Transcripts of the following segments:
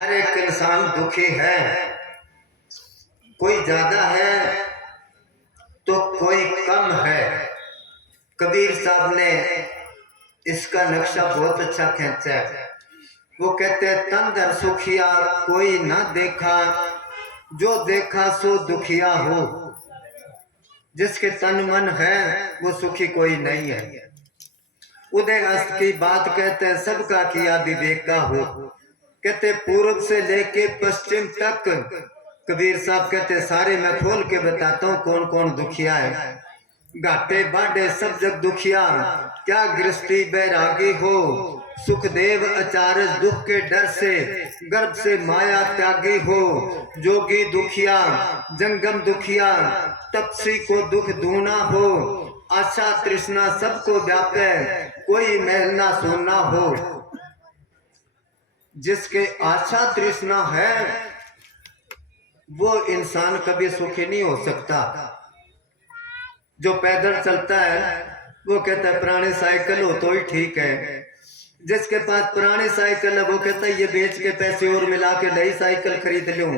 हर एक इंसान दुखी है, कोई ज्यादा है तो कोई कम है। कबीर साहब ने इसका नक्शा बहुत अच्छा खींचा है। वो कहते हैं तन दर सुखिया कोई ना देखा, जो देखा सो दुखिया हो। जिसके तन मन है वो सुखी कोई नहीं है। उदय अस्त की बात कहते हैं सबका किया विवेक का हो। कहते पूर्व से लेके पश्चिम तक कबीर साहब कहते सारे मैं खोल के बताता हूँ कौन कौन दुखिया है। घाटे बाढ़े सब जग दुखिया, क्या गृहस्थी बैरागी हो। सुखदेव आचार्य दुख के डर से गर्भ से माया त्यागी हो। जोगी दुखिया जंगम दुखिया, तपसी को दुख दूना हो। आशा तृष्णा सबको व्यापे, कोई महल ना सोना हो। जिसके आशा तृष्णा है वो इंसान कभी सुखी नहीं हो सकता। जो पैदल चलता है वो कहता है पुरानी साइकिल हो तो ही ठीक है। जिसके पास पुरानी साइकिल है वो कहता है ये बेच के पैसे और मिला के नई साइकिल खरीद लूं।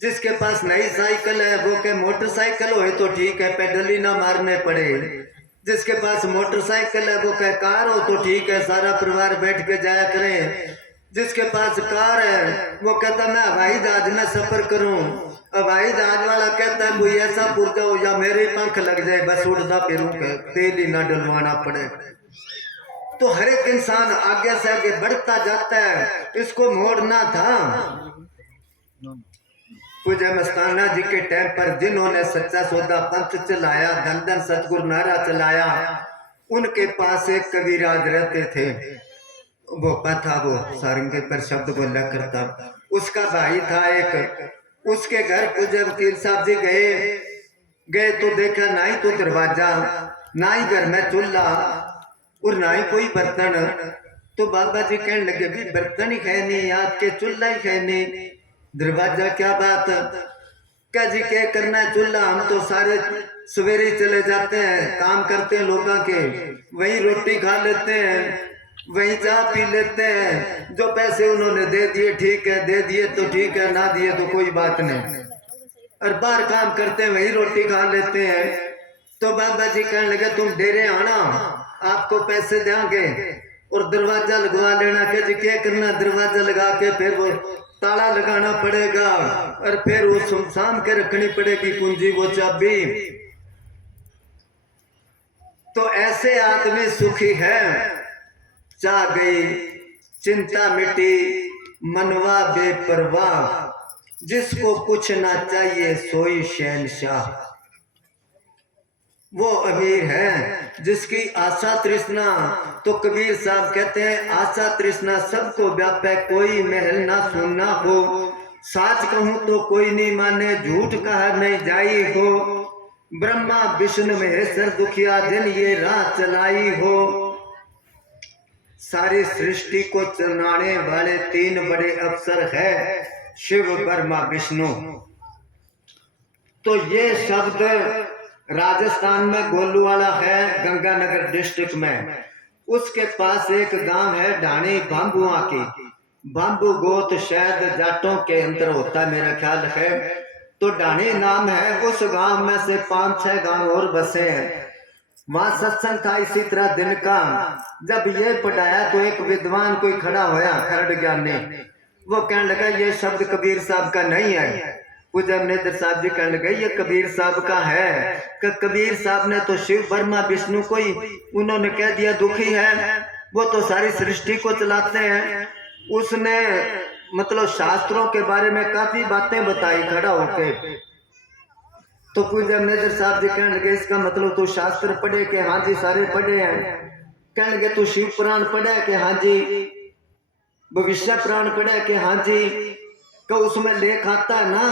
जिसके पास नई साइकिल है वो कहे मोटरसाइकिल हो तो ठीक है, पैडल ही ना मारने पड़े। जिसके पास मोटरसाइकिल है वो कहे कार हो तो ठीक है, सारा परिवार बैठ के जाया करें। जिसके पास कार है वो कहता मैं हवाई जहाज में सफर करूं। हवाई जहाज वाला कहता है कोई ऐसा पुर्जा हो या मेरे पंख लग जाए बस उड़ता फिरूं, तेल ही ना डलवाना पड़े। तो हर एक इंसान आगे से आगे बढ़ता जाता है, इसको मोड़ना था। पूज्य मस्ताना जी के टाइम पर जिन्होंने सच्चा सौदा पंथ चलाया, धन धन सतगुरु नारा चलाया, उनके पास एक कबीराज रहते थे। वो था वो सारंगी पर शब्द बोला करता। उसका भाई था एक, उसके घर पूज्य वकील साहब जी गए तो देखा ना ही तो दरवाजा, ना ही घर में चूल्हा और ना ही कोई बर्तन। तो बाबा जी कहने लगे भी बर्तन ही है नहीं, आपके चूल्हा ही है नहीं, दरवाजा क्या बात। क्या जी क्या करना है, चूल्हा हम तो सारे सवेरे चले जाते हैं काम करते हैं लोगों के, वही रोटी खा लेते हैं, वही चाय पी लेते हैं। जो पैसे उन्होंने दे दिए ठीक है, दे दिए तो ठीक है, ना दिए तो कोई बात नहीं। और बाहर काम करते हैं वही रोटी खा लेते हैं। तो बाबा जी कहने लगे तुम डेरे आना, आपको पैसे देंगे और दरवाजा लगवा लेना। के जी क्या करना, दरवाजा लगा के फिर वो ताला लगाना पड़ेगा और फिर वो सुमसाम के रखनी पड़ेगी कुंजी वो चाबी। तो ऐसे आदमी सुखी है। चाह गई चिंता मिटी मनवा बेपरवाह, जिसको कुछ ना चाहिए सोई शहनशाह। वो अमीर है जिसकी आशा तृष्णा, तो कबीर साहब कहते हैं आशा तृष्णा सबको व्यापे, कोई महल ना सुनना हो। साच कहूं तो कोई नहीं माने, झूठ कहा नहीं जाई हो। ब्रह्मा विष्णु महेश्वर दुखिया जिन ये राह चलाई हो। सारी सृष्टि को चलाने वाले तीन बड़े अफसर है शिव ब्रह्मा विष्णु। तो ये शब्द राजस्थान में गोलूवाला है, गंगानगर डिस्ट्रिक्ट में। उसके पास एक गांव है ढाणी बाम्बुआ की। बाम्बू गोत शायद जाटों के अंदर होता है मेरा ख्याल है। तो ढाणी नाम है उस गांव में से 5-6 गांव और बसे हैं। वहां सत्संग था इसी तरह दिन का। जब ये पढ़ाया तो एक विद्वान कोई खड़ा होया खरड़ ज्ञानी, वो कहने लगा ये शब्द कबीर साहब का नहीं है। पूज्य मनेंद्र साहब जी कहने लगे ये कबीर साहब का है। कबीर साहब ने तो शिव ब्रह्मा विष्णु को ही उन्होंने कह दिया दुखी है, वो तो सारी सृष्टि को चलाते हैं। उसने मतलब शास्त्रों के बारे में काफी बातें बताई खड़ा होके। तो पूज्य मनेंद्र साहब जी कहने लगे इसका मतलब तू शास्त्र पढ़े के? हाँ जी सारे पढ़े हैं। कहने लगे तू शिव पुराण पढ़े के? हाँ जी। भविष्य पुराण पढ़े के? हाँ जी। तो उसमें लेख आता है ना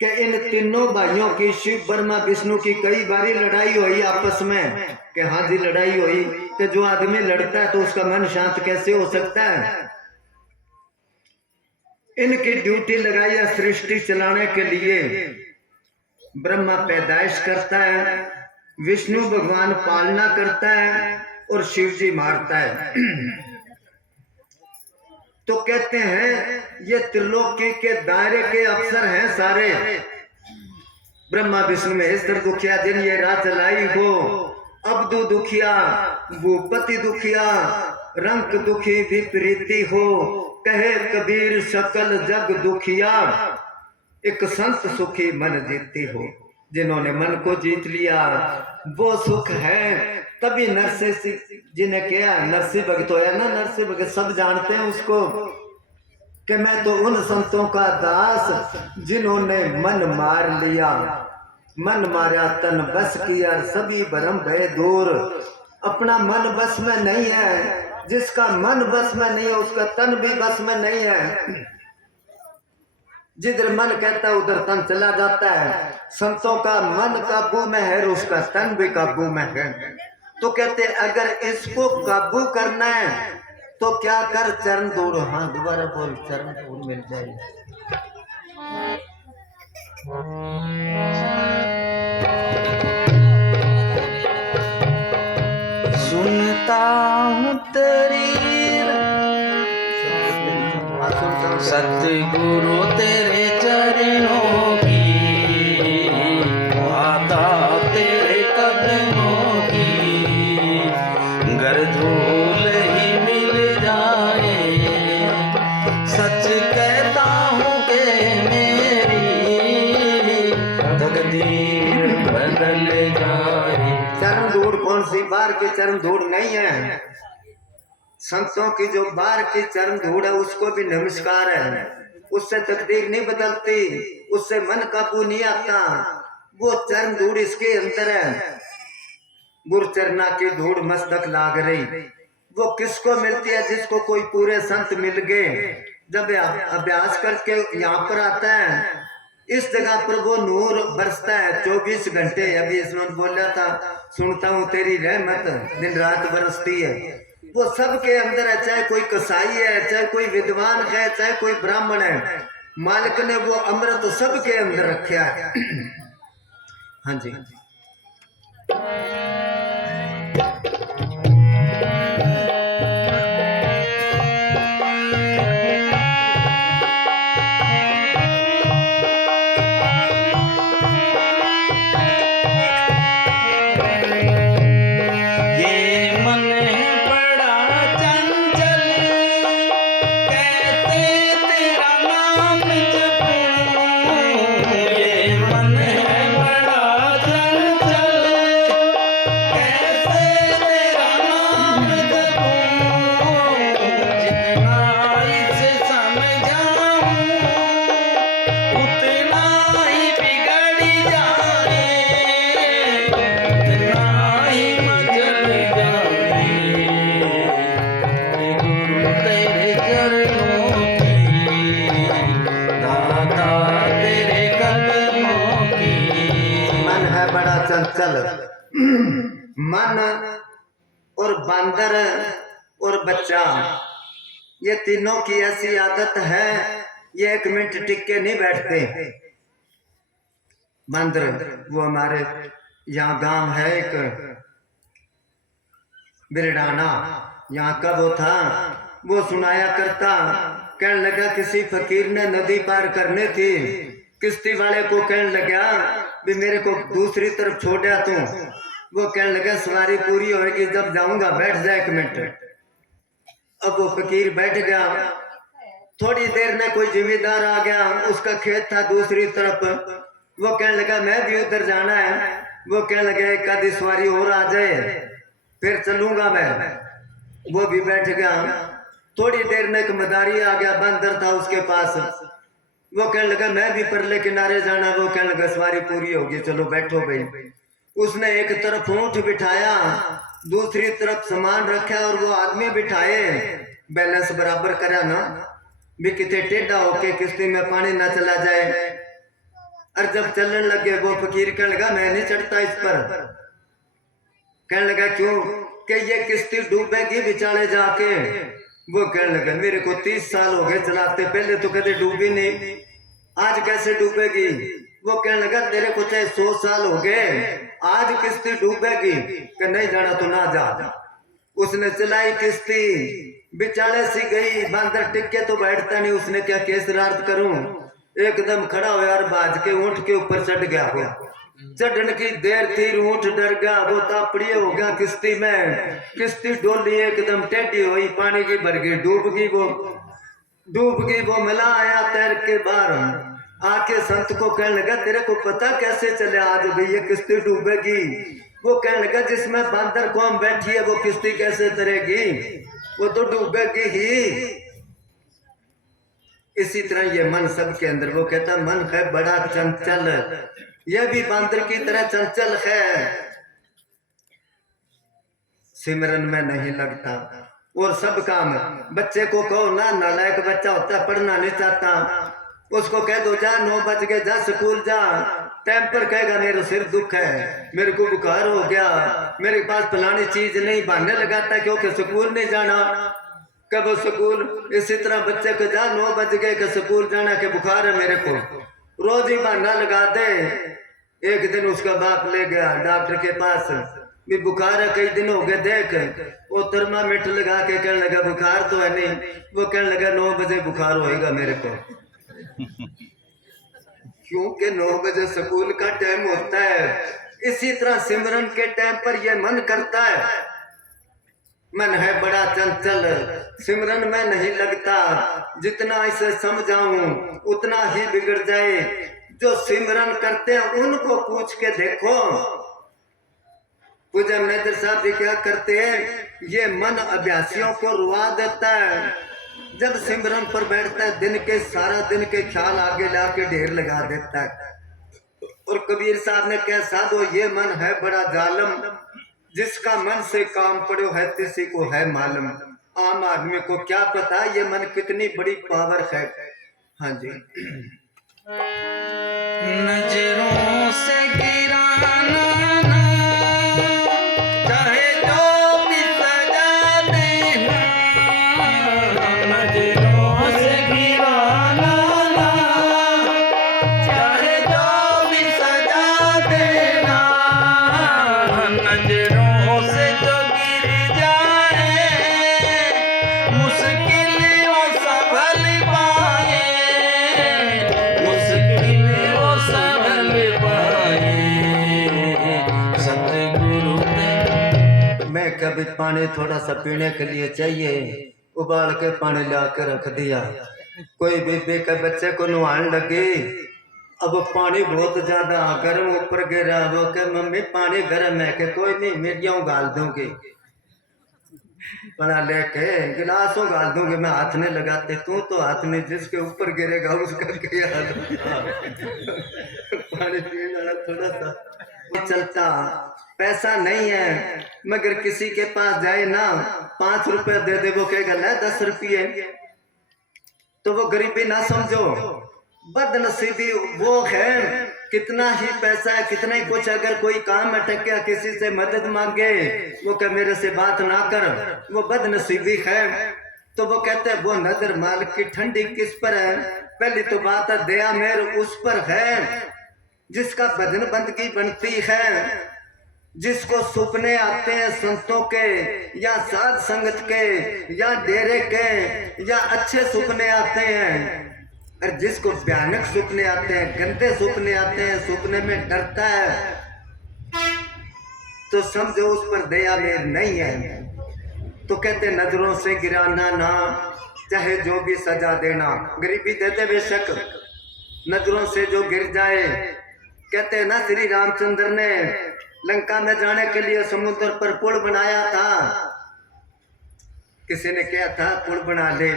कि इन तीनों भाइयों की शिव ब्रह्मा विष्णु की कई बारी लड़ाई हुई आपस में। कि हाँ जी लड़ाई हुई। कि जो आदमी लड़ता है तो उसका मन शांत कैसे हो सकता है। इनकी ड्यूटी लगाई है सृष्टि चलाने के लिए। ब्रह्मा पैदाइश करता है, विष्णु भगवान पालना करता है और शिव जी मारता है। तो कहते हैं ये त्रिलोकी के दायरे के अफसर हैं सारे, ब्रह्मा विष्णु महेश्वर दुखिया जिन ये रात चलाई हो, अब्दु दुखिया भूपति दुखिया, रंक दुखी विपरीति हो, कहे कबीर सकल जग दुखिया, एक संत सुखी मन जीती हो। जिन्होंने मन को जीत लिया वो सुख है। तभी नरसिंह जिन्हें किया, नरसिंह भगत होया ना, नरसिंह भगत सब जानते हैं उसको कि मैं तो उन संतों का दास जिन्होंने मन मार लिया, मन मारा तन बस किया, सभी भरम भय दूर। अपना मन बस में नहीं है, जिसका मन बस में नहीं है उसका तन भी बस में नहीं है। जिधर मन कहता है उधर तन चला जाता है। संतों का मन काबू में है और उसका तन भी काबू में है। तो कहते अगर इसको काबू करना है तो क्या कर, चरण धूड़। हाँ दोबारा बोल, चरण धूड़ मिल जाएगी। सुनता हूँ तेरी सतगुरु तेरे चरणों की, आता तेरे कदमों की, गर धूल ही मिल जाए, सच कहता हूँ कि मेरी तकदीर बदल जाए। चरण धूड़ कौन सी बार की चरण धूड़ नहीं है। संतों की जो बार की चरण धूड़ है उसको भी नमस्कार है। उससे तकदीर नहीं बदलती, उससे मन काबू नहीं आता। वो चरण धूड़ इसके अंदर है। गुरु चरना की धूड़ मस्तक लाग रही, वो किसको मिलती है? जिसको कोई पूरे संत मिल गए। जब अभ्यास करके यहाँ पर आता है, इस जगह पर वो नूर बरसता है 24 घंटे। अभी इसमें बोला था, सुनता हूँ तेरी रहमत दिन रात बरसती है। वो सबके अंदर है, चाहे कोई कसाई है, चाहे कोई विद्वान है, चाहे कोई ब्राह्मण है। मालिक ने वो अमृत तो सबके अंदर रखा है। हाँ जी। चंचल मन और बांदर और बच्चा, ये तीनों की ऐसी आदत है, ये 1 मिनट टिक के नहीं बैठते। बांदर वो हमारे यहाँ गांव है एक बिरडाना, यहाँ का वो था, वो सुनाया करता। कहने लगा किसी फकीर ने नदी पार करनी थी, किश्ती वाले को कहने लगा भी मेरे को दूसरी तरफ छोड़ा तू। वो कहने लगा सवारी पूरी होगी जब जाऊंगा, बैठ जा 1 मिनट। अब वो फकीर बैठ गया। थोड़ी देर में कोई जिम्मेदार आ गया, उसका खेत था दूसरी तरफ। वो कहने लगा मैं भी उधर जाना है। वो कहने लगा एक आधी सवारी और आ जाए फिर चलूंगा मैं। वो भी बैठ गया। थोड़ी देर में एक मदारी आ गया, बंदर था उसके पास। वो कहने लगा मैं भी परले किनारे जाना। वो कहने लगा सवारी पूरी होगी, चलो बैठो भाई। उसने एक तरफ ऊंट बिठाया, दूसरी तरफ सामान रखा और वो आदमी बिठाए। बैलेंस बराबर करा ना भी कितने टेढ़ा होके किश्ती में पानी ना चला जाए। और जब चलने लगे वो फकीर कहने लगा मैं नहीं चढ़ता इस पर। कहने लगा क्यों? कि ये किश्ती डूबेगी बिचाले जाके। वो कहने लगा मेरे को 30 साल हो गए चलाते, पहले तो कभी डूबी नहीं, आज कैसे डूबेगी? वो कहने लगा तेरे को चाहे 100 साल हो गए, आज किश्ती डूबेगी। कि नहीं जाना तो ना जा। उसने चलाई किश्ती, बिचाले सी गई, बांदर टिक के तो बैठता नहीं, उसने क्या केसरार्थ करूं, एकदम खड़ा हो यार, बाज के ऊंट के ऊपर चढ़ गया। वो चढ़ने की देर थी, ऊंट डर गया, वो तापड़िए हो गया किश्ती में, किश्ती डोली एकदम टेढ़ी हुई, पानी की भर गई, डूब गई। वो मिला आया तैर के बाहर, आके संत को कहने लगा तेरे को पता कैसे चले आज भाई ये किश्ती डूबेगी? वो कहने लगा जिसमें बांदर कौम बैठी है वो किश्ती कैसे तरेगी, वो तो डूबेगी ही। इसी तरह ये मन सबके अंदर, वो कहता मन है बड़ा चंचल, यह भी बांदर की तरह चंचल है, सिमरन में नहीं लगता। और सब काम बच्चे को कहो ना, नालायक बच्चा होता है, पढ़ना नहीं चाहता, उसको कह दो जा 9 बज गए जा स्कूल जा, टाइम पर कहेगा मेरा सिर दुख है, मेरे को बुखार हो गया, मेरे पास फलानी चीज नहीं, बहाने लगाता क्योंकि स्कूल नहीं जाना। कब स्कूल, इसी तरह बच्चे को जा 9 बज गए कि स्कूल जाना के बुखार है मेरे को, रोज ही बहाना लगा दे। एक दिन उसका बाप ले गया डॉक्टर के पास, भी बुखार है कई दिन हो गए देख, वो थर्मामीटर लगा के कहने लगा बुखार तो है नहीं, वो कहने लगा 9 बजे बुखार होएगा मेरे को, क्योंकि 9 बजे स्कूल का टाइम होता है। इसी तरह सिमरन के टाइम पर यह मन करता है, मन है बड़ा चंचल, सिमरन में नहीं लगता, जितना इसे समझाऊं उतना ही बिगड़ जाए। जो सिमरन करते हैं उनको पूछ के देखो। पूजा मैनेजर साहब जी क्या करते हैं, ये मन अभ्यासियों को रुआ देता है। जब सिमरन पर बैठता है दिन के सारा दिन के ख्याल आगे लाके ढेर लगा देता है। और कबीर साहब ने क्या साधो, ये मन है बड़ा जालम, जिसका मन से काम पड़ो है किसी को है मालूम। आम आदमी को क्या पता ये मन कितनी बड़ी पावर है। हाँ जी। नजरों से गिराना ना, चाहे जो भी सजा देना, नजरों से गिराना ना, चाहे जो भी सजा देना, नजरों से जो गिर जाए मुश्किल वो संभल पाए, मुश्किल वो संभल पाए, सतगुरु ने। मैं कभी पानी थोड़ा सा पीने के लिए चाहिए, उबाल के पानी ला के रख दिया। कोई बीबी के बच्चे को नहाने लगी, अब पानी बहुत ज्यादा गर्म ऊपर गिरा, वो के मम्मी पानी गर्म है के कोई नहीं मिर्गियों गाल दूंगी, बना लेके गिलासों गाल दूंगी, मैं हाथ नहीं लगाते, तू तो हाथ नहीं, जिसके ऊपर गिरेगा उसका क्या हाल होगा। पानी पीने वाला थोड़ा सा चलता, पैसा नहीं है मगर किसी के पास जाए ना 5 रुपए दे दे, वो कहेगा ले 10 रुपये, तो वो गरीबी ना समझो, बदनसीबी वो है। कितना ही पैसा है, कितना ही कुछ, अगर कोई काम अटक गया किसी से मदद मांगे, वो कह मेरे से बात ना कर, वो बदनसीबी है। तो वो कहते हैं वो नजर मालिक की ठंडी किस पर है, पहली तो बात है दया मेर उस पर है जिसका भजन बंदगी बनती है, जिसको सुपने आते हैं संतों के या साध संगत के या डेरे के या अच्छे सुपने आते हैं, और जिसको भयानक सुपने आते हैं, गंदे सुपने आते हैं, सुपने में डरता है, तो समझो उस पर दया मेर नहीं है। तो कहते नजरों से गिराना ना, चाहे जो भी सजा देना, गरीबी देते बेशक, नजरों से जो गिर जाए। कहते ना श्री रामचंद्र ने लंका में जाने के लिए समुद्र पर पुल बनाया था, किसी ने क्या था पुल बना ले,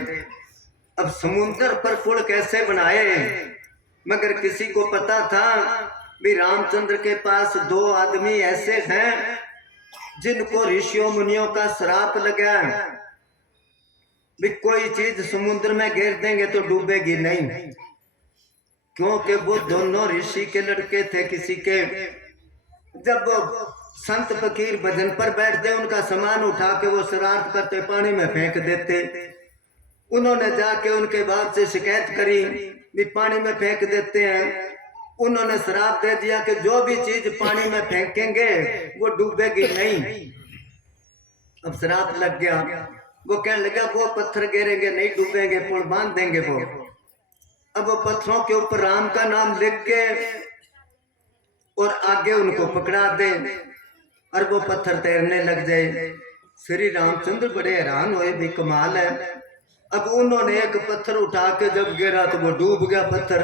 अब समुद्र पर पुल कैसे बनाए, मगर किसी को पता था भी रामचंद्र के पास 2 आदमी ऐसे हैं जिनको ऋषियों मुनियों का श्राप लगा भी कोई चीज समुद्र में गिर देंगे तो डूबेगी नहीं, क्योंकि वो दोनों ऋषि के लड़के थे किसी के। जब संत फकीर भजन पर बैठते उनका सामान उठा के वो शरारत करते पानी में फेंक देते। उन्होंने जाके उनके बाप से शिकायत करी भी पानी में फेंक देते हैं, उन्होंने श्राप दे दिया कि जो भी चीज पानी में फेंकेंगे वो डूबेगी नहीं। अब श्राप लग गया, वो कहने लगा वो पत्थर गिरेंगे नहीं डूबेंगे पुल बांध देंगे वो। अब वो पत्थरों के ऊपर राम का नाम लिख के और आगे उनको पकड़ा दे और वो पत्थर तैरने लग जाए। श्री रामचंद्र बड़े हैरान हुए भी कमाल है। अब उन्होंने एक पत्थर उठा के जब गिरा तो वो डूब गया पत्थर।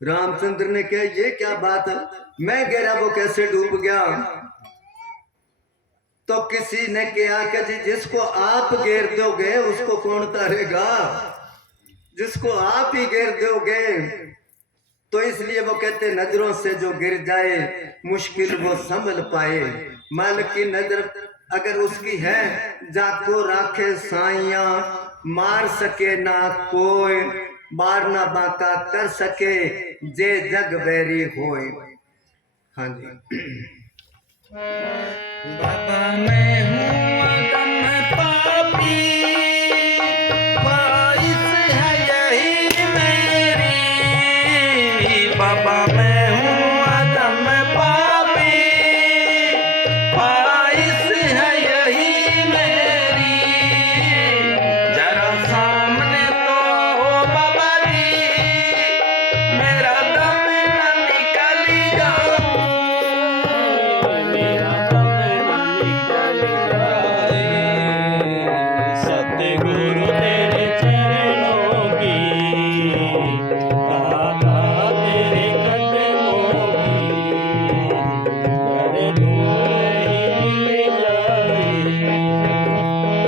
रामचंद्र ने कहा ये क्या बात है, मैं गिरा वो कैसे डूब गया। तो किसी ने कहा कि जी जिसको आप घेर दोगे उसको कौन तारेगा, जिसको आप ही घेर दोगे। तो इसलिए वो कहते नजरों से जो गिर जाए मुश्किल वो संभल पाए। मालिक की नजर अगर उसकी है जाको राखे साइया, मार सके ना कोई मार ना बाका कर सके जे जग बैरी होए। हाँ जी। बाबा मैं हूँ अदम पापी, ख्वाहिश है यही मेरी। बाबा मैं हूँ अदम पापी, ख्वाहिश है यही मेरी। जरा सामने तो हो बाबा जी, मेरा दम न निकल जाऊं, मेरा दम न निकल जाए। सतगुरु तेरे चरणों की, दाता तेरे कदमों की, तेरे धूल ही मिल जाए।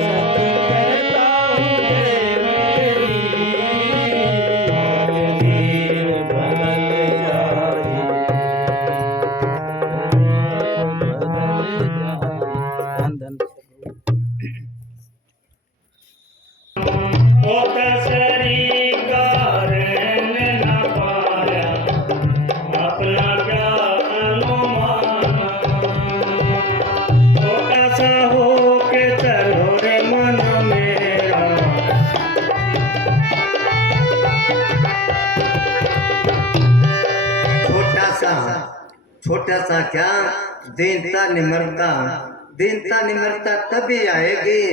सच कहता हूँ ये मेरी, तकदीर बदल जाए, बदल जाए। धन ओ दशहरी का रहने न पाया, अपना क्या अनुमान। छोटा सा हो के चलो रे मन मेरा, छोटा सा क्या दीनता निमरता, दीनता निमरता तभी आएगी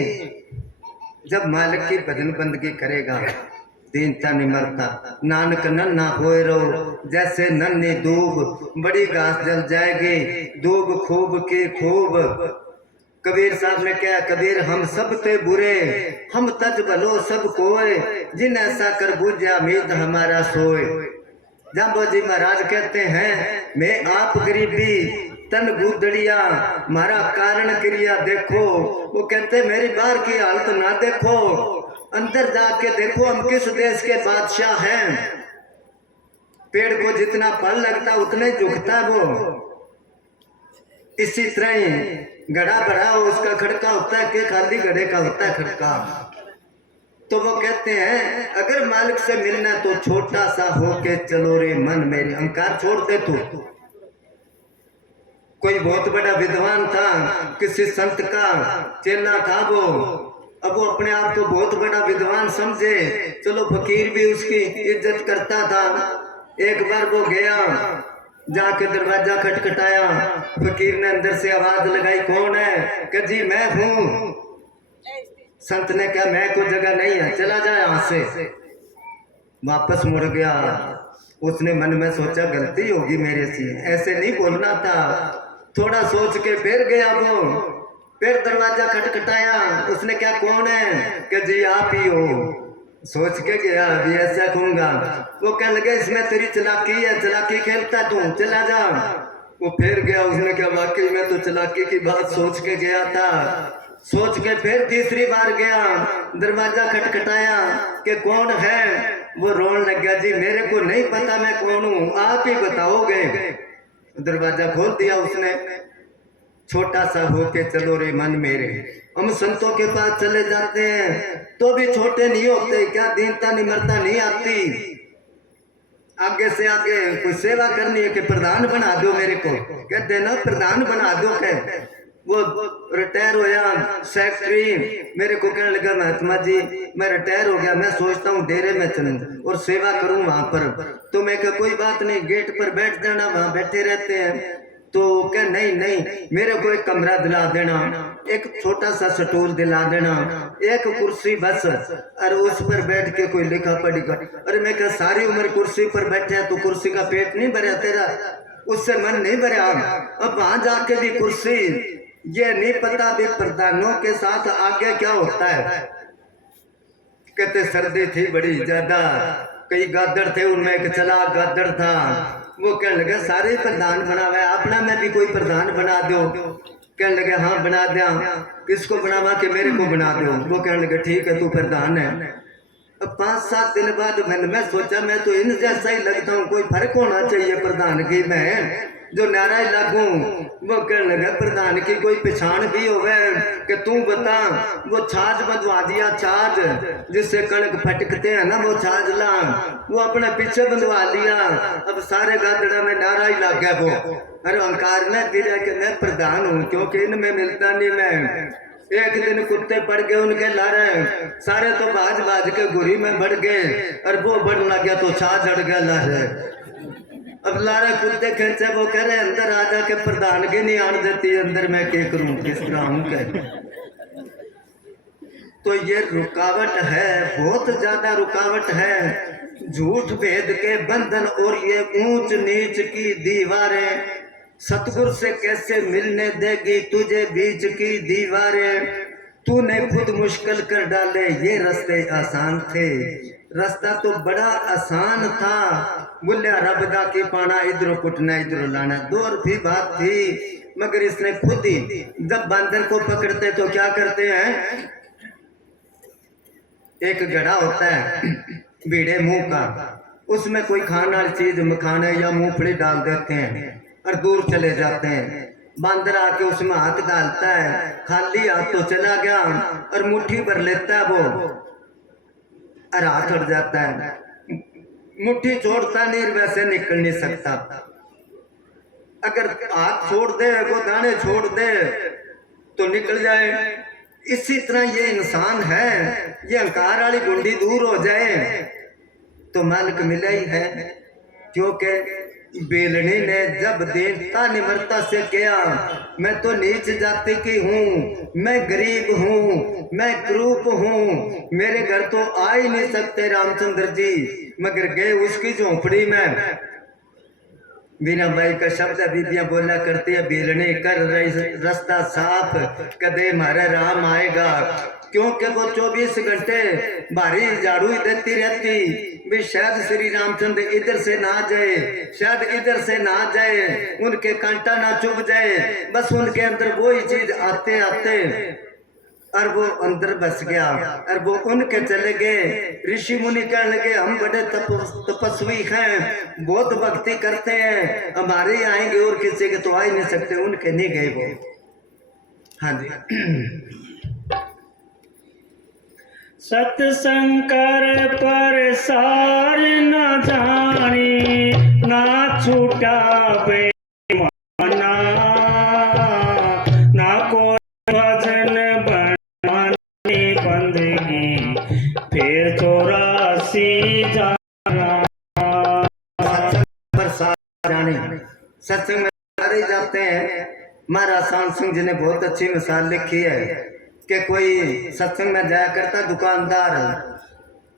जब मालिक की भजन बंदगी करेगा। दीनता निमरता नानक नन्ना होए रहो, जैसे नन्ही दूब बड़ी घास जल जाएगी, दूब खूब की खूब। कबीर साहब ने कहा कबीर हम सब ते बुरे, हम तज भलो सब कोय, जिन ऐसा कर बूझा मीत हमारा सोए। जाम्बो जी महाराज कहते हैं मैं आप गरीबी तन गुदड़िया मारा कारण क्रिया देखो। वो कहते मेरी बाहर की हालत ना देखो, अंदर जाके देखो हम किस देश के बादशाह हैं। पेड़ को जितना फल लगता उतना ही झुकता है वो। इसी तरह ही गड़ा बड़ा हो उसका खड़का होता है कि खाली गड़े का होता है खड़का। तो वो कहते हैं अगर मालिक से मिलना तो छोटा सा होके चलो रे मन मेरे, अहंकार छोड़ दे तू। कोई बहुत बड़ा विद्वान था, किसी संत का चेला था वो, अब वो अपने आप को बहुत बड़ा विद्वान समझे, चलो फकीर भी उसकी इज्जत करता था। एक बार वो गया जाके दरवाजा खटखटाया, फकीर ने अंदर से आवाज लगाई कौन है, कि जी मैं हूँ। संत ने कहा मैं कोई जगह नहीं है, चला जाए यहाँ से। वापस मुड़ गया। उसने मन में सोचा गलती होगी मेरे से, ऐसे नहीं बोलना था। थोड़ा सोच के फिर गया वो, फिर दरवाजा खटखटाया। उसने क्या कौन है, कि जी आप ही हो। सोच के गया अभी ऐसा कहूंगा। वो कहने लगे इसमें तेरी चालाकी है, चालाकी खेलता तू, चला जा। वो फिर गया। उसने क्या वाकई में तो चालाकी की बात सोच के गया था। सोच के फिर तीसरी बार गया, दरवाजा खटखटाया कि कौन है। वो रोने लग गया जी मेरे को नहीं पता मैं कौन हूँ, आप ही बताओगे। दरवाजा खोल दिया उसने। छोटा सा होके चलो रे मन मेरे। हम संतों के पास चले जाते हैं तो भी छोटे नहीं होते, क्या दीनता निमरता नहीं आती। आगे से आगे कोई सेवा करनी है कि प्रधान बना दो मेरे को, कहते ना प्रधान बना दो। कह वो रिटायर होया सेक्रेटरी, मेरे को कहने लगा महात्मा जी मैं रिटायर हो गया, मैं सोचता हूँ डेरे में चलूं और सेवा करूं वहां पर। तो मैं कहा कोई बात नहीं, गेट पर बैठ जाना, वहां बैठे रहते हैं। तो कह नहीं नहीं, मेरे को एक कमरा दिला देना, एक छोटा सा स्टूल दिला देना, एक कुर्सी बस, और उस पर बैठ के कोई लिखा पढ़ेगा। अरे मैं कहा सारी उम्र कुर्सी पर बैठे तो कुर्सी का पेट नहीं भरा तेरा, उससे मन नहीं भरा। अब वहां जाके भी कुर्सी, ये नहीं पता भी प्रधानों के साथ आगे क्या होता है। कहते सर्दी थी बड़ी ज्यादा, कई गादड़ थे, उनमें एक चला गादड़ था, वो कहने लगे सारे प्रधान बना हुआ है, अपना में भी कोई प्रधान बना दो। कहने लगे हाँ बना दिया। किसको बनावा? कि मेरे को बना दो। वो कहने लगे ठीक है तू प्रधान है। अब 5-7 दिन बाद मैं सोचा मैं तो इन जैसा ही लगता हूँ, कोई फर्क होना चाहिए प्रधान की में जो नारा ही लागू। वो कहने लगा प्रधान की कोई पहचान भी होवे कि तू बता। वो छाछ बंधवा दिया, छाछ जिससे कणक फटकते हैं ना, वो छाछ ला, वो अपने पीछे बंधवा लिया। अब सारे गादड़ा में नारा ही लग गया वो। अरे अहंकार में फिर कि मैं प्रधान हूँ, क्योंकि इनमें मिलता नहीं। मैं एक दिन कुत्ते पड़ गए उनके लारे, सारे तो बाज बाज के गुरी में बढ़ गए, और वो बढ़ लग गया तो छाछ अड़ गया लारे। अब लारा कुत्ते खींचे, वो कह रहे अंदर आ जाके प्रधान की नहीं आने देती, अंदर मैं क्या करूं, किस तरह हूं कह। तो ये रुकावट है, बहुत ज्यादा रुकावट है। झूठ भेद के बंधन और ये ऊंच नीच की दीवारें, सतगुरु से कैसे मिलने देगी तुझे बीच की दीवारें। तूने खुद मुश्किल कर डाले, ये रास्ते आसान थे, रास्ता तो बड़ा आसान था। बुल्ला रबदा की पाना, इधरों कुटना इधरों लाना, दो भी बात थी। मगर इसने खुद ही, जब बंदर को पकड़ते तो क्या करते हैं, एक गड़ा होता है बीड़े मुंह का, उसमें कोई खाने वाली चीज मखाने या मूंगफली डाल देते हैं और दूर चले जाते हैं। बंदर आके उसमें हाथ डालता है, खाली हाथ तो चला गया, और मुट्ठी भर लेता है वो, और हाथ उड़ जाता है। मुट्ठी छोड़ता नहीं, वैसे निकल नहीं सकता। अगर हाथ छोड़ दे, वो दाने छोड़ दे तो निकल जाए। इसी तरह ये इंसान है, ये अहंकार वाली गुंडी दूर हो जाए तो मालिक मिला ही है। क्योंकि बेलने ने जब देवता निम्रता से किया, मैं तो नीच जाति की हूँ, मैं गरीब हूँ, मैं क्रूप हूँ, मेरे घर तो आ ही नहीं सकते रामचंद्र जी, मगर गए उसकी झोंपड़ी में। मीरा बाई का शब्द बीबियां बोला करती है, बेलने कर रही रास्ता साफ, कदे मारे राम आएगा। क्योंकि वो 24 घंटे भारी झाड़ू ही देती रहती भी शायद श्री रामचंद्र इधर से ना जाए, शायद इधर से ना जाए, उनके कांटा ना चुभ जाए। बस उनके अंदर वो ही चीज आते आते और वो अंदर बस गया, और वो उनके चले गए। ऋषि मुनि कहने लगे हम बड़े तपस्वी हैं, बहुत भक्ति करते हैं, हमारे ही आएंगे और किसी के तो आ ही नहीं सकते। उनके नहीं गए वो। हाँ जी। सत्संग कर पर सार न जानी, ना छूटा बेमाना, ना कोई भजन बनवानी बंदगी, फिर 84 जाना। सत्संग में सारे जाते हैं। महाराज शाम सिंह जी ने बहुत अच्छी मिसाल लिखी है कि कोई सत्संग में जाया करता दुकानदार,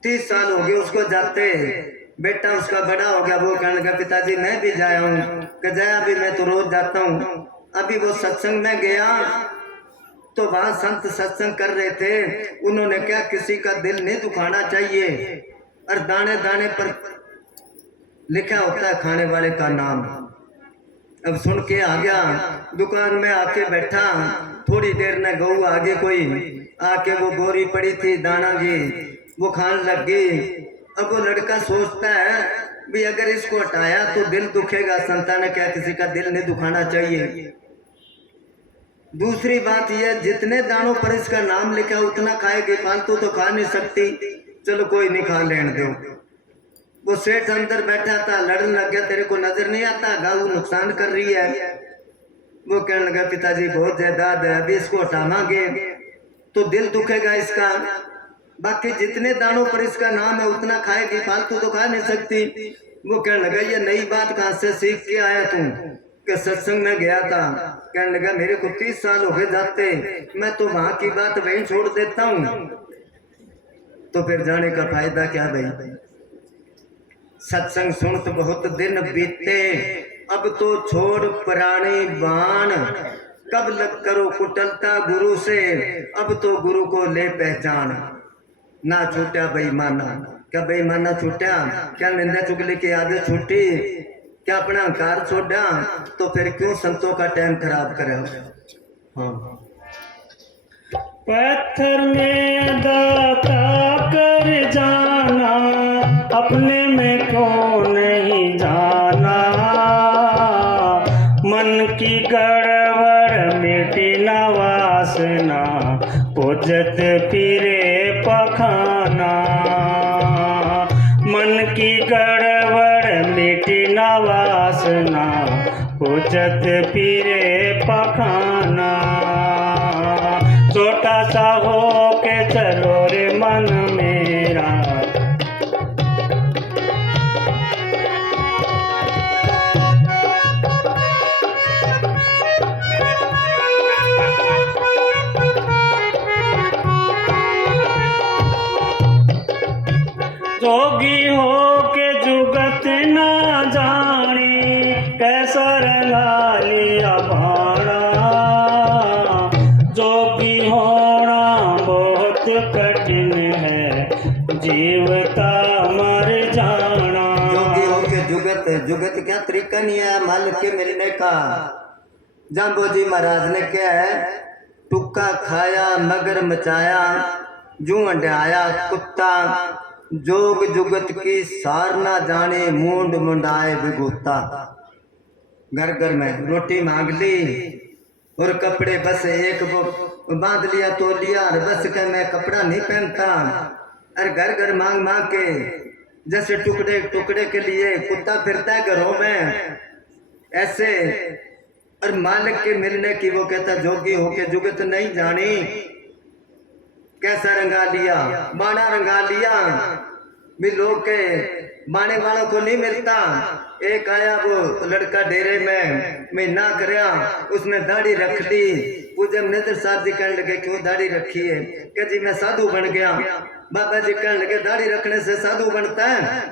30 साल हो गए उसको जाते, बेटा उसका बड़ा हो गया, वो कहने लगा पिताजी मैं भी जाया हूँ। जाया भी मैं तो रोज जाता हूँ। अभी वो सत्संग में गया तो वहां संत सत्संग कर रहे थे। उन्होंने क्या, किसी का दिल नहीं दुखाना चाहिए, और दाने दाने पर लिखा होता है खाने वाले का नाम। अब सुन के आ गया, दुकान में आके बैठा। थोड़ी देर में गऊ आगे कोई आके वो बोरी पड़ी थी दाना की, वो खाने लग गई। अब वो लड़का सोचता है भी अगर इसको हटाया तो दिल दुखेगा। संता ने क्या, किसी का दिल नहीं दुखाना चाहिए। दूसरी बात यह, जितने दानों पर इसका नाम लिखा उतना खाएगी, फालतू तो खा नहीं सकती, चलो कोई नहीं खा लेने दो। वो सेठ अंदर बैठा था, लड़ने लग गया, तेरे को नजर नहीं आता गाऊ नुकसान कर रही है। वो कहने लगा पिताजी बहुत जायदाद है, अभी इसको हटावांगे तो दिल दुखेगा इसका, बाकी जितने दानों पर इसका नाम है उतना खाएगी, फालतू तो खा नहीं सकती। वो कहने लगा ये नई बात कहाँ से सीख के आया तू? कि सत्संग में गया था, कहने लगा मेरे को 30 साल हो गए जाते, मैं तो वहां की बात वहीं छोड़ देता हूं। तो फिर जाने का फायदा क्या भाई? सत्संग सुन तो बहुत दिन बीते, अब तो छोड़ पुरानी बाण, कब लग करो कुटलता गुरु से, अब तो गुरु को ले पहचान। ना छूटा बेईमाना, क्या बेईमाना छूटा? क्या निंदा चुगली की आदत छूटी? क्या अपना अहंकार छोड़ा? तो फिर क्यों संतों का टाइम खराब करे? हाँ। पत्थर में दाता कर जाना, अपने में क्यों नहीं जाना। मन की गड़बड़ मिटी न वासना, पूजत फिरे पखाना। मन की गड़बड़ मिटी न वासना, पूजत फिरे पखाना। छोटा सा हो के चलो रे मन मेरा, जोगी हो के जुगत ना जाने, कैसा रंगा लिया भाड़ा। जोगी होना बहुत कठिन है, जीवता मर जाना। जोगी हो के जुगत, जुगत क्या तरीका नहीं है मालिक के मिलने का। जाम्बो जी महाराज ने क्या है, टुक्का खाया मगर मचाया, जू अंडाया कुत्ता। जोग जुगत की सार ना जाने, मूंड मुंडाए बिगुता। घर घर में रोटी मांग ली और कपड़े बस एक वो बांध लिया तो लिया, और बस के मैं कपड़ा नहीं पहनता। और घर घर मांग मांग के जैसे टुकड़े टुकड़े के लिए कुत्ता फिरता है घरों में, ऐसे। और मालिक के मिलने की वो कहता जोगी होके जुगत नहीं जानी। कैसा रंगा लिया? बाणा रंगा लिया भी लोग के बाणे वालों को नहीं मिलता। एक आया वो लड़का डेरे में महीना करया, उसने दाढ़ी रख ली। पूजे मनेंद्र साहब जी कहने लगे क्यों दाढ़ी रखी है? कि जी मैं साधु बन गया। बाबा जी कहने लगे दाढ़ी रखने से साधु बनता है?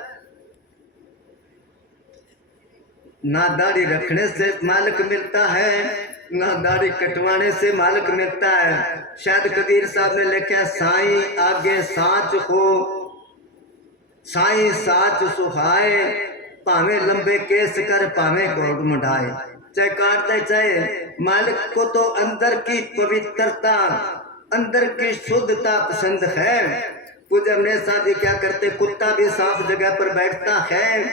ना दाढ़ी रखने से मालिक मिलता है, ना दाढ़ी कटवाने से मालिक मिलता है। शायद कबीर साहब ने लिखा साईं आगे साच हो, साईं साच सुहाए, भावे लंबे केस कर भावे घोड़ मुंडाए। चाहे काट दे चाहे, मालिक को तो अंदर की पवित्रता, अंदर की शुद्धता पसंद है। पूज्य अमृत साहब जी क्या करते, कुत्ता भी साफ जगह पर बैठता है,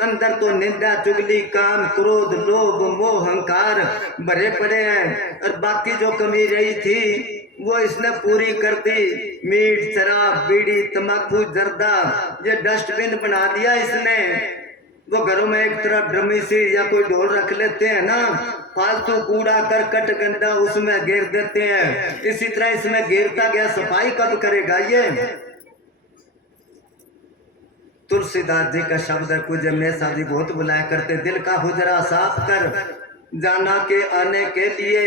अंदर तो निंदा चुगली काम क्रोध लोभ मोह अहंकार भरे पड़े हैं। और बाकी जो कमी रही थी वो इसने पूरी कर दी। मीट शराब बीड़ी तंबाकू जर्दा ये डस्टबिन बना दिया इसने। वो घरों में एक तरफ ड्रमी सी या कोई ढोल रख लेते हैं ना, फालतू कूड़ा करकट गंदा उसमें घेर देते हैं। इसी तरह इसमें घेरता गया, सफाई कब करेगा ये? तुलसीदास जी का शब्द है, पूज्य अमृत साहब जी बहुत बुलाया करते, दिल का हुजरा साफ कर, जाना के आने के लिए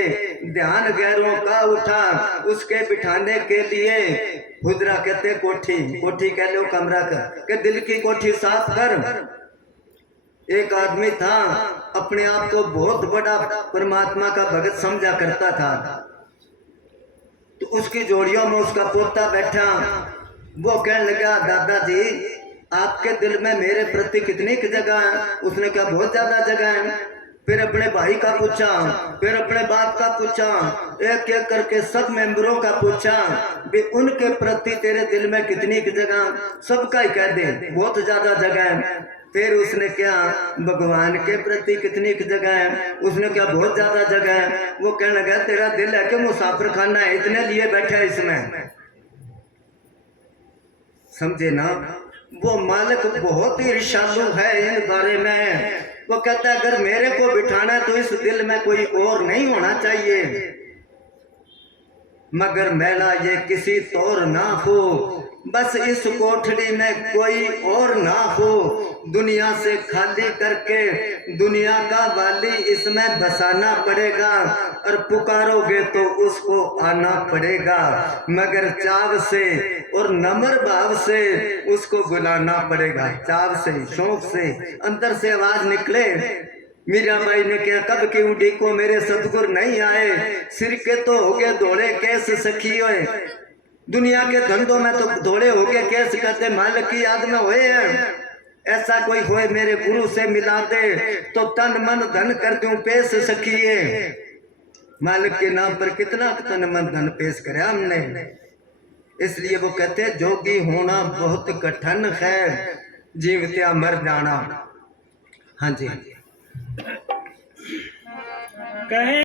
ध्यान गैरों का उठा, उसके बिठाने के लिए हुजरा कहते कोठी, कोठी कह लो कमरा कर, के दिल की कोठी साफ कर। एक आदमी था अपने आप को बहुत बड़ा परमात्मा का भगत समझा करता था, तो उसकी जोड़ियों में उसका पोता बैठा। वो कहने लगा दादाजी आपके दिल में मेरे प्रति कितनी की जगह है? उसने कहा बहुत ज्यादा जगह है। फिर अपने भाई का पूछा, फिर अपने बाप का पूछा, एक एक करके सब मेंबरों का पूछा भी उनके प्रति तेरे दिल में कितनी की जगह? सबका ही कह दे बहुत ज्यादा जगह है। फिर उसने क्या भगवान के प्रति कितनी की जगह है? उसने क्या बहुत ज्यादा जगह है। वो कहने लगा तेरा दिल है कि मुसाफिर खाना है, इतने लिए बैठा है इसमें, समझे ना? वो मालिक बहुत ही ईर्ष्यालु है इन बारे में। वो कहता है अगर मेरे को बिठाना है तो इस दिल में कोई और नहीं होना चाहिए। मगर मैला ये किसी तौर ना हो, बस इस कोठड़ी में कोई और ना हो। दुनिया से खाली करके दुनिया का वाली इसमें बसाना पड़ेगा, और पुकारोगे तो उसको आना पड़ेगा। मगर चाव से और नम्र भाव से उसको बुलाना पड़ेगा। चाव से, शौक से, अंदर से आवाज निकले। मीराबाई ने कहा, कब क्यों डीको मेरे सतगुर नहीं आए, सिर के तो हो गए धोड़े केस सखियों। दुनिया के धंधों में तो धोड़े हो गए केस कहते मालिक की याद में होए हैं। ऐसा कोई होए मेरे गुरु से मिला दे, तो तन मन धन कर दूं पेश सखिए। मालिक के नाम पर कितना तन मन धन पेश करे हमने। इसलिए वो कहते जोगी होना बहुत कठिन है, जीवत्या मर जाना। हाँ जी कहे